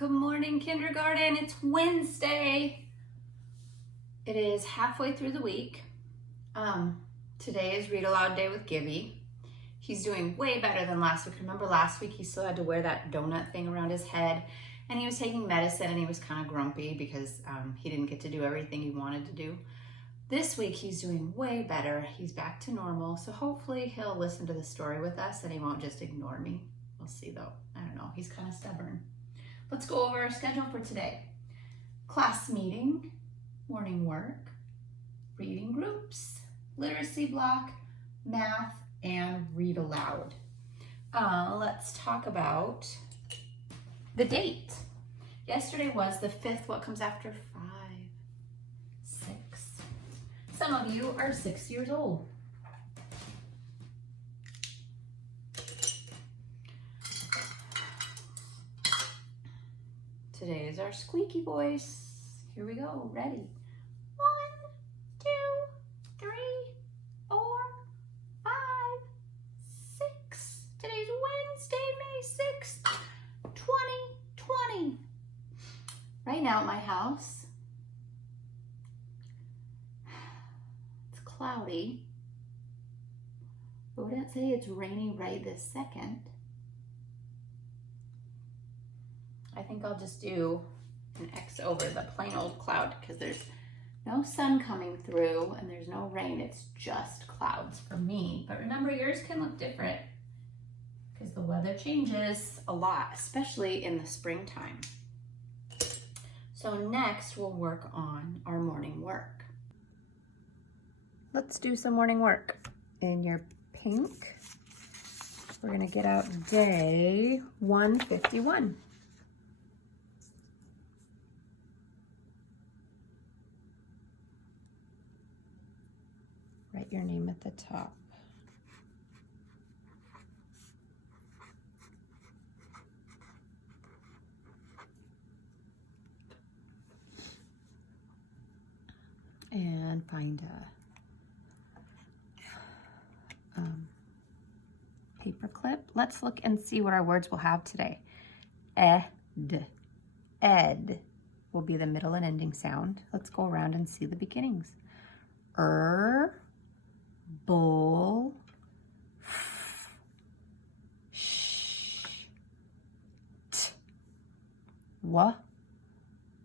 Good morning, kindergarten. It's Wednesday. It is halfway through the week. Today is Read-Aloud Day with Gibby. He's doing way better than last week. Remember last week he still had to wear that donut thing around his head, and he was taking medicine and he was kind of grumpy because he didn't get to do everything he wanted to do. This week he's doing way better. He's back to normal, so hopefully he'll listen to the story with us and he won't just ignore me. We'll see though. I don't know. He's kind of stubborn. Let's go over our schedule for today. Class meeting, morning work, reading groups, literacy block, math, and read aloud. Let's talk about the date. Yesterday was the 5th. What comes after 5? 6. Some of you are 6 years old. Today is our squeaky voice. Here we go, ready. 1, 2, 3, 4, 5, 6. Today's Wednesday, May 6th, 2020. Right now at my house, it's cloudy. I wouldn't say it's rainy right this second. I think I'll just do an X over the plain old cloud because there's no sun coming through and there's no rain. It's just clouds for me. But remember, yours can look different because the weather changes a lot, especially in the springtime. So next we'll work on our morning work. Let's do some morning work. In your pink, we're gonna get out day 151. Write your name at the top. And find a paper clip. Let's look and see what our words will have today. Ed. Ed will be the middle and ending sound. Let's go around and see the beginnings. Bull, t,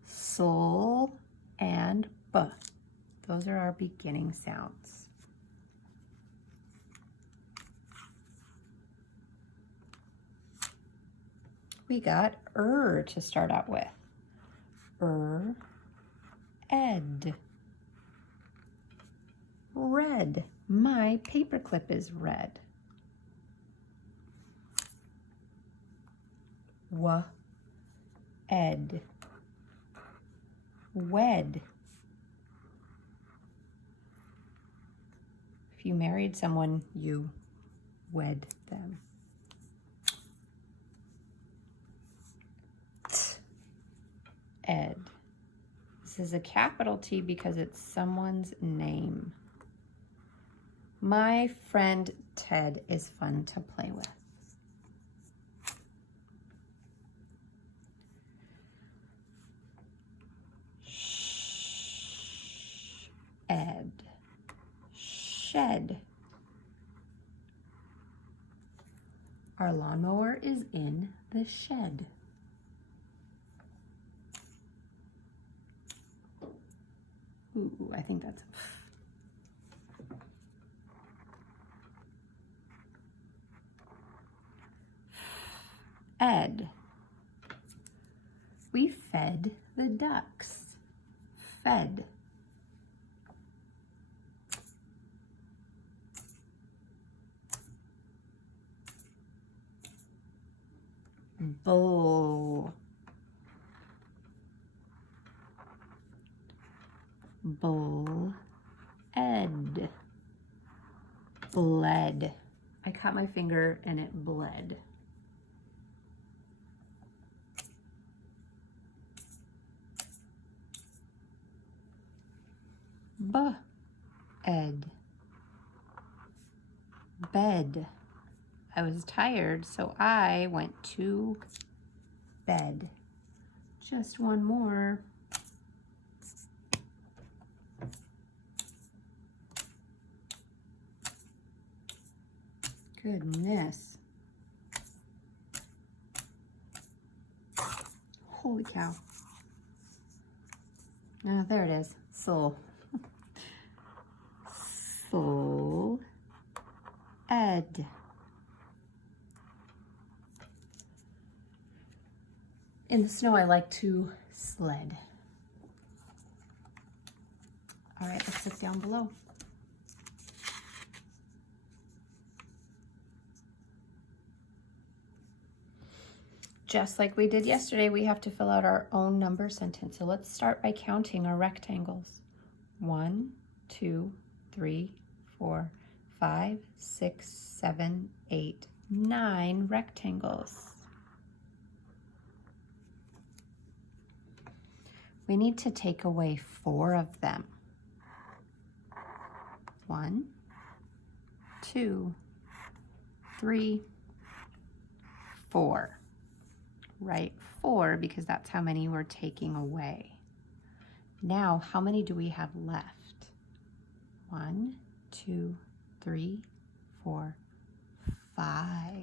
sul, and b. Those are our beginning sounds. We got to start out with. Ed. Red. My paperclip is red. Ed. Wed. If you married someone, you wed them. Ed. This is a capital T because it's someone's name. My friend Ted is fun to play with. Ed. Shed. Our lawnmower is in the shed. Ooh, I think that's... Ed. We fed the ducks. Fed. Bull. Bull. Ed. Bled. I cut my finger and it bled. Ed. Bed. I was tired, so I went to bed. Just one more. Goodness. Holy cow. Oh, there it is. Soul. Soul. Ed. In the snow, I like to sled. All right, let's look down below. Just like we did yesterday, we have to fill out our own number sentence. So let's start by counting our rectangles. 1, 2, 3, 4, 5, 6, 7, 8, 9 rectangles. We need to take away 4 of them. 1, 2, 3, 4. Write 4 because that's how many we're taking away. Now, how many do we have left? 1, 2, 3, 4, 5.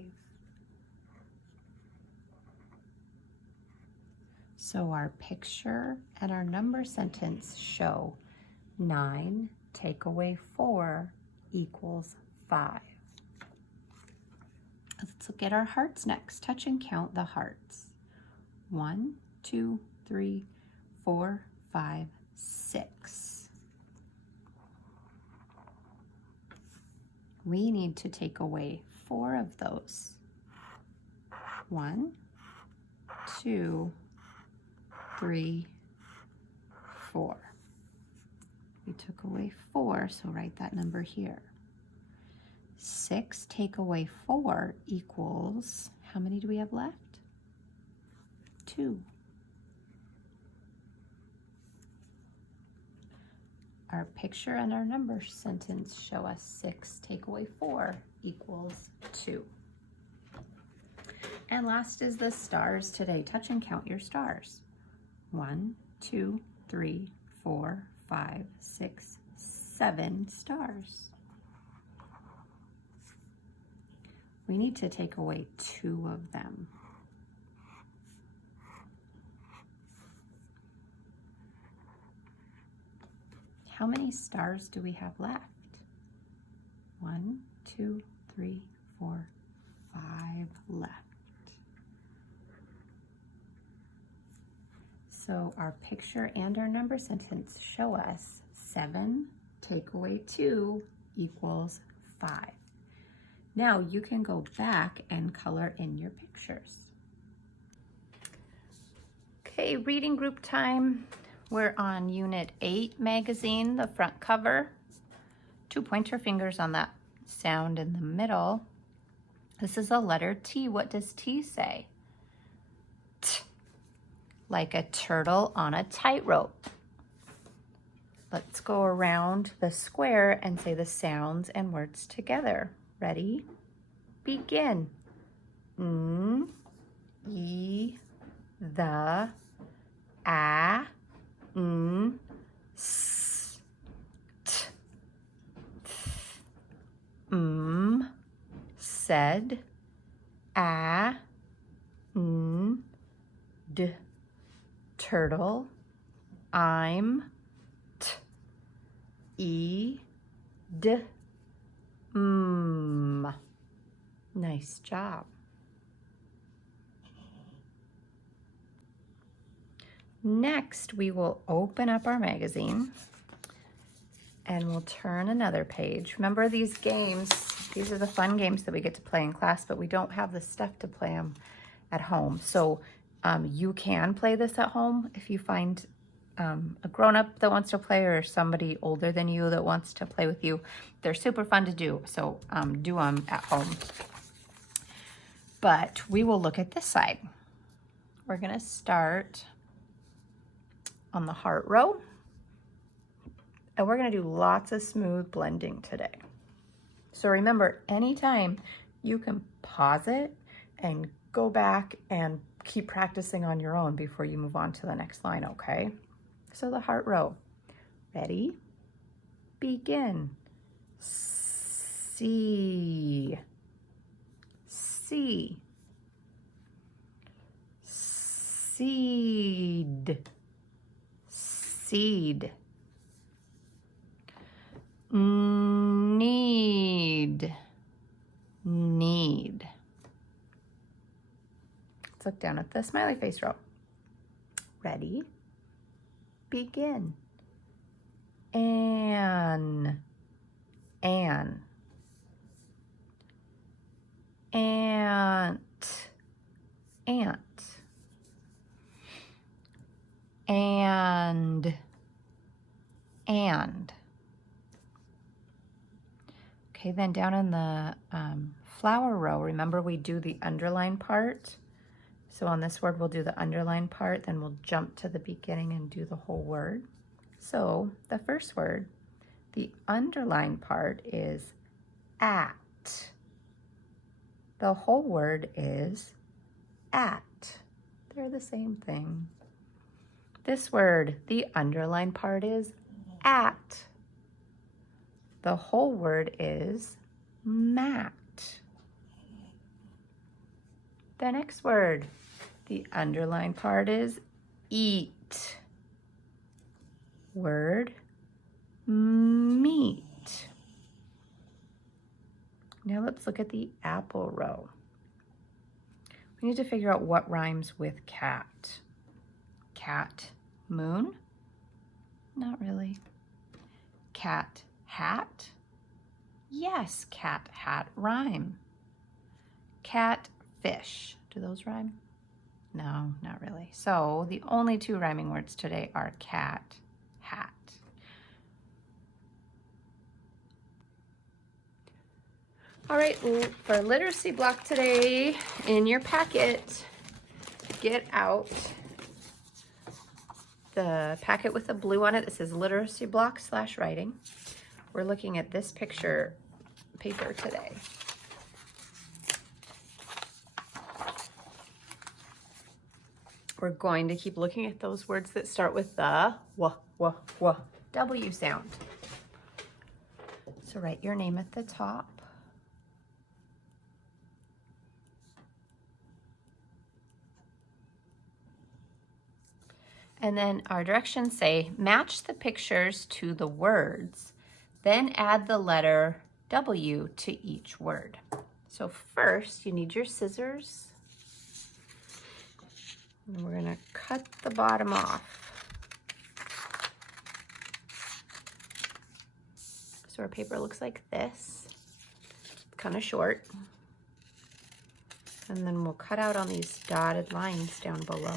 So our picture and our number sentence show 9 take away 4 equals 5. Let's look at our hearts next. Touch and count the hearts. 1, 2, 3, 4, 5, 6. We need to take away 4 of those. 1, 2, 3, 4. We took away 4, so write that number here. 6 take away 4 equals, how many do we have left? 2. Our picture and our number sentence show us 6 take away 4 equals 2. And last is the stars today. Touch and count your stars. 1, 2, 3, 4, 5, 6, 7 stars. We need to take away 2 of them. How many stars do we have left? 1, 2, 3, 4, 5 left. So our picture and our number sentence show us 7 take away 2 equals 5. Now you can go back and color in your pictures. Okay, reading group time. We're on Unit 8 magazine, the front cover. 2 pointer fingers on that sound in the middle. This is a letter T. What does T say? T. Like a turtle on a tightrope. Let's go around the square and say the sounds and words together. Ready? Begin. N, E, the, a, n, s, t, th, said, a, n, d, turtle, I'm, t, e, d, Nice job. Next, we will open up our magazine and we'll turn another page. Remember these games, these are the fun games that we get to play in class, but we don't have the stuff to play them at home. So you can play this at home if you find a grown-up that wants to play or somebody older than you that wants to play with you. They're super fun to do, so do them at home. But we will look at this side. We're gonna start on the heart row, and we're gonna do lots of smooth blending today. So remember, anytime you can pause it and go back and keep practicing on your own before you move on to the next line, okay? So the heart row. Ready? Begin. See. See. Seed. Seed. Need. Need. Let's look down at the smiley face row. Ready? Begin. An. Ant. Ant. And. Okay, then down in the flower row, remember we do the underline part? So on this word, we'll do the underline part, then we'll jump to the beginning and do the whole word. So the first word, the underline part is at. The whole word is at. They're the same thing. This word, the underline part is at. The whole word is mat. The next word, the underline part is eat. Word, meat. Now let's look at the apple row. We need to figure out what rhymes with cat. Cat, moon? Not really. Cat, hat? Yes, cat, hat rhyme. Cat, fish. Do those rhyme? No, not really. So the only two rhyming words today are cat, hat. All right, for literacy block today, in your packet, get out the packet with the blue on it that says literacy block / writing. We're looking at this picture paper today. We're going to keep looking at those words that start with the W sound. So write your name at the top. And then our directions say, match the pictures to the words, then add the letter W to each word. So first, you need your scissors. And we're gonna cut the bottom off. So our paper looks like this. It's kind of short. And then we'll cut out on these dotted lines down below.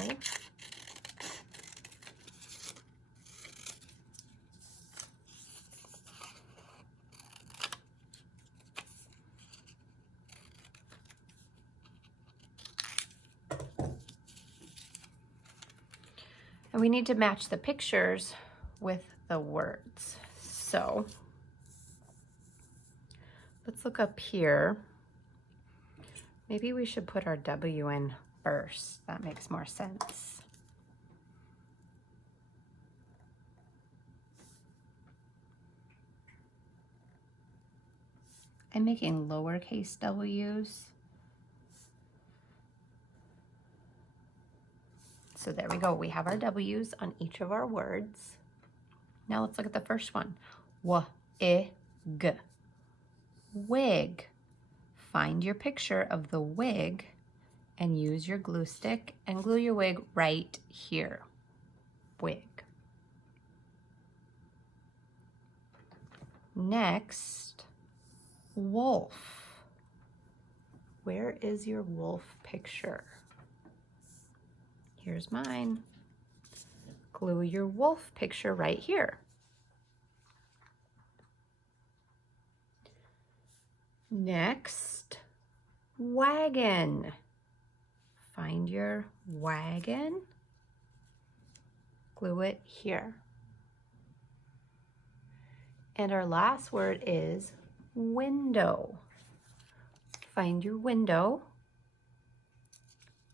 And we need to match the pictures with the words. So let's look up here. Maybe we should put our W in first. That makes more sense. I'm making lowercase w's. So there we go. We have our W's on each of our words. Now let's look at the first one. W-I-G. Wig. Find your picture of the wig and use your glue stick and glue your wig right here. Wig. Next, wolf. Where is your wolf picture? Here's mine. Glue your wolf picture right here. Next, wagon. Find your wagon. Glue it here. And our last word is window. Find your window.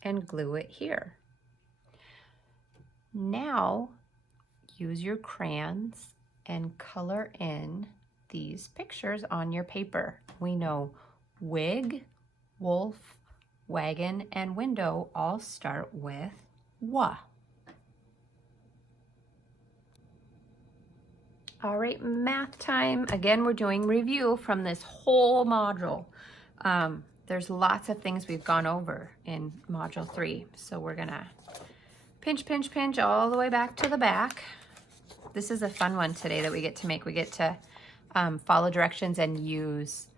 and glue it here. Now use your crayons and color in these pictures on your paper. We know wig, wolf, wagon, and window all start with wa. All right, math time. Again, we're doing review from this whole module. There's lots of things we've gone over in module 3. So we're gonna pinch, pinch, pinch all the way back to the back. This is a fun one today that we get to make. We get to follow directions and use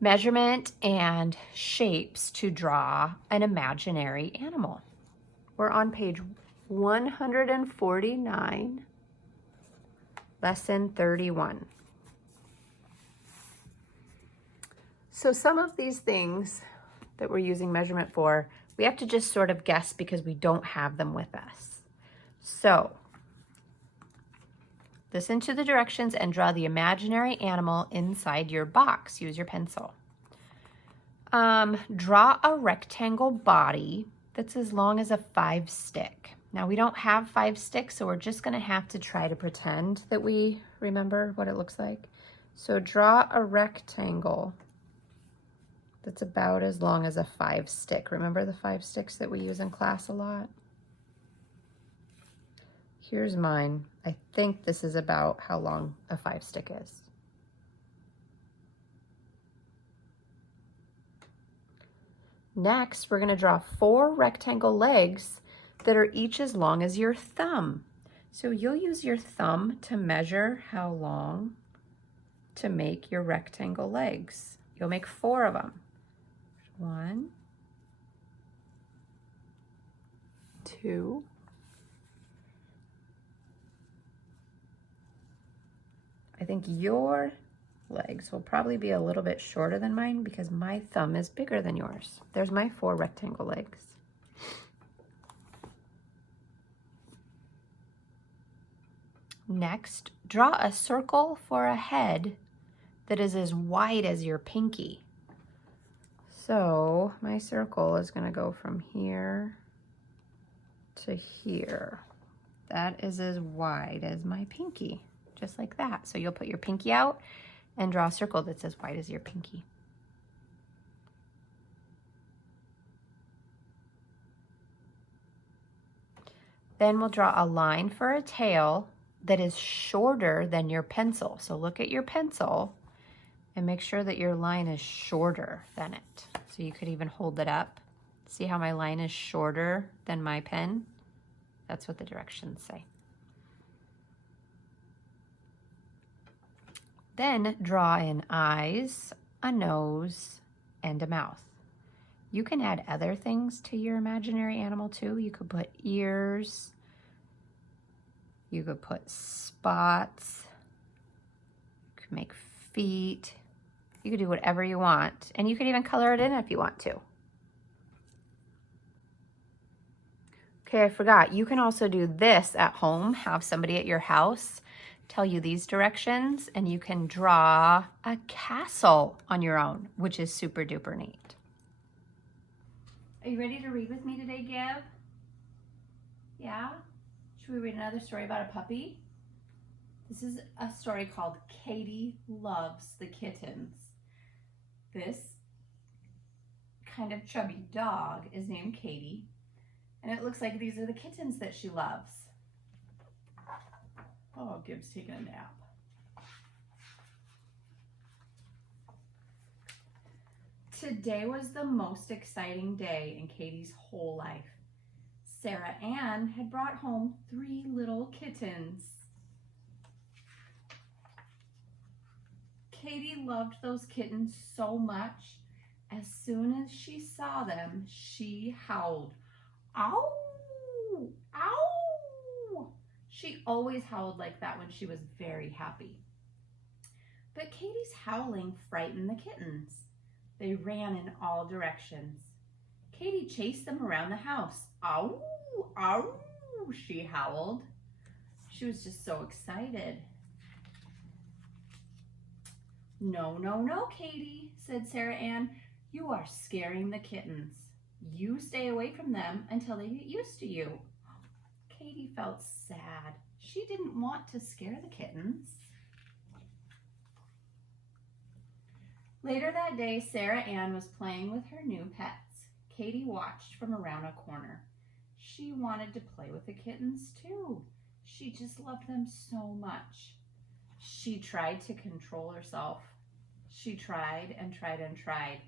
measurement and shapes to draw an imaginary animal. We're on page 149, lesson 31. So some of these things that we're using measurement for, we have to just sort of guess because we don't have them with us. So listen to the directions and draw the imaginary animal inside your box. Use your pencil. Draw a rectangle body that's as long as a 5-stick. Now we don't have 5 sticks, so we're just gonna have to try to pretend that we remember what it looks like. So draw a rectangle that's about as long as a 5-stick. Remember the 5 sticks that we use in class a lot? Here's mine. I think this is about how long a 5-stick is. Next, we're gonna draw 4 rectangle legs that are each as long as your thumb. So you'll use your thumb to measure how long to make your rectangle legs. You'll make 4 of them. 1, 2, 3. I think your legs will probably be a little bit shorter than mine because my thumb is bigger than yours. There's my 4 rectangle legs. Next, draw a circle for a head that is as wide as your pinky. So my circle is going to go from here to here. That is as wide as my pinky, just like that. So you'll put your pinky out and draw a circle that's as wide as your pinky. Then we'll draw a line for a tail that is shorter than your pencil. So look at your pencil and make sure that your line is shorter than it. So you could even hold it up. See how my line is shorter than my pen? That's what the directions say. Then draw in eyes, a nose, and a mouth. You can add other things to your imaginary animal too. You could put ears, you could put spots, you could make feet. You could do whatever you want, and you could even color it in if you want to. Okay, I forgot. You can also do this at home. Have somebody at your house tell you these directions, and you can draw a castle on your own, which is super duper neat. Are you ready to read with me today, Gib? Yeah? Should we read another story about a puppy? This is a story called Katie Loves the Kittens. This kind of chubby dog is named Katie, and it looks like these are the kittens that she loves. Oh, Gib's taking a nap. Today was the most exciting day in Katie's whole life. Sarah Ann had brought home 3 little kittens. Katie loved those kittens so much. As soon as she saw them, she howled, "Ow! Ow!" She always howled like that when she was very happy. But Katie's howling frightened the kittens. They ran in all directions. Katie chased them around the house. "Ow! Ow!" she howled. She was just so excited. "No, no, no, Katie," said Sarah Ann. "You are scaring the kittens." You stay away from them until they get used to you. Katie felt sad. She didn't want to scare the kittens. Later that day, Sarah Ann was playing with her new pets. Katie watched from around a corner. She wanted to play with the kittens too. She just loved them so much. She tried to control herself. She tried and tried and tried,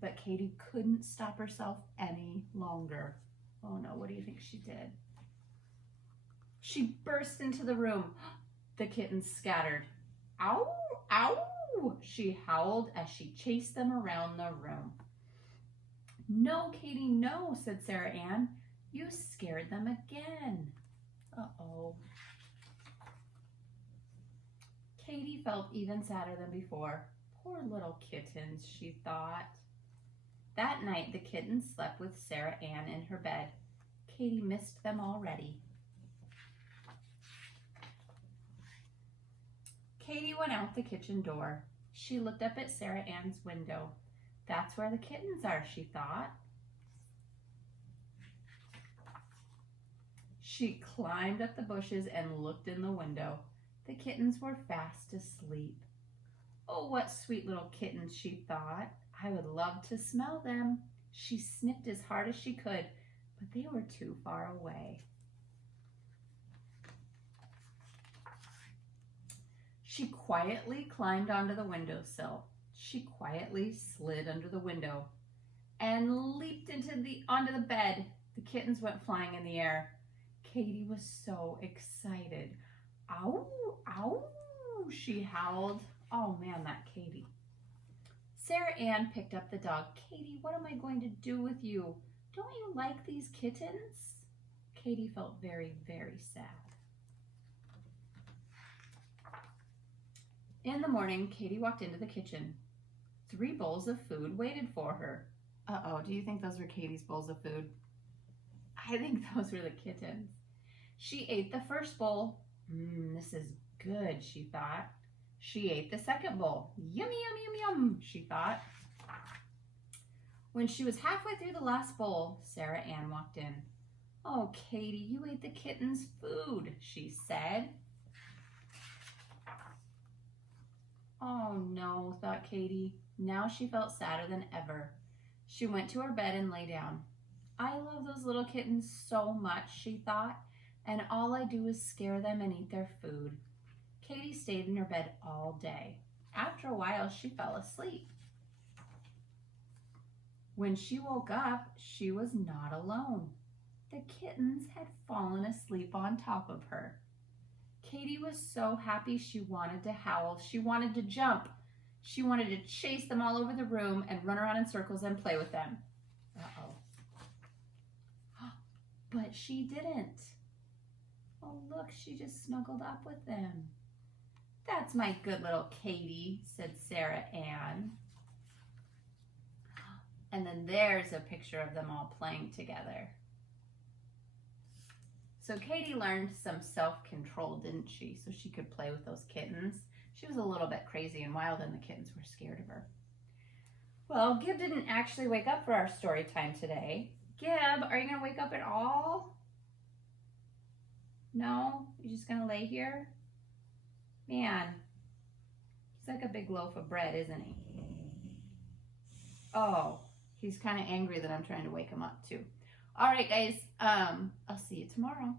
but Katie couldn't stop herself any longer. Oh no, what do you think she did? She burst into the room. The kittens scattered. Ow, ow, she howled as she chased them around the room. No, Katie, no, said Sarah Ann. You scared them again. Uh-oh. Katie felt even sadder than before. Poor little kittens, she thought. That night, the kittens slept with Sarah Ann in her bed. Katie missed them already. Katie went out the kitchen door. She looked up at Sarah Ann's window. That's where the kittens are, she thought. She climbed up the bushes and looked in the window. The kittens were fast asleep. Oh, what sweet little kittens, she thought. I would love to smell them. She sniffed as hard as she could, but they were too far away. She quietly climbed onto the windowsill. She quietly slid under the window and leaped onto the bed. The kittens went flying in the air. Katie was so excited. Ow, ow, she howled. Oh man, that Katie. Sarah Ann picked up the dog. Katie, what am I going to do with you? Don't you like these kittens? Katie felt very, very sad. In the morning, Katie walked into the kitchen. 3 bowls of food waited for her. Uh-oh, do you think those were Katie's bowls of food? I think those were the kittens. She ate the first bowl. This is good, she thought. She ate the second bowl. Yum, yum, yum, yum, she thought. When she was halfway through the last bowl, Sarah Ann walked in. Oh, Katie, you ate the kittens' food, she said. Oh no, thought Katie. Now she felt sadder than ever. She went to her bed and lay down. I love those little kittens so much, she thought, and all I do is scare them and eat their food. Katie stayed in her bed all day. After a while, she fell asleep. When she woke up, she was not alone. The kittens had fallen asleep on top of her. Katie was so happy she wanted to howl. She wanted to jump. She wanted to chase them all over the room and run around in circles and play with them. Uh-oh. But she didn't. Oh, look, she just snuggled up with them. That's my good little Katie, said Sarah Ann. And then there's a picture of them all playing together. So Katie learned some self-control, didn't she? So she could play with those kittens. She was a little bit crazy and wild, and the kittens were scared of her. Well, Gib didn't actually wake up for our story time today. Gib, are you going to wake up at all? No? You're just going to lay here? Man, he's like a big loaf of bread, isn't he? Oh, he's kind of angry that I'm trying to wake him up too. All right, guys, I'll see you tomorrow.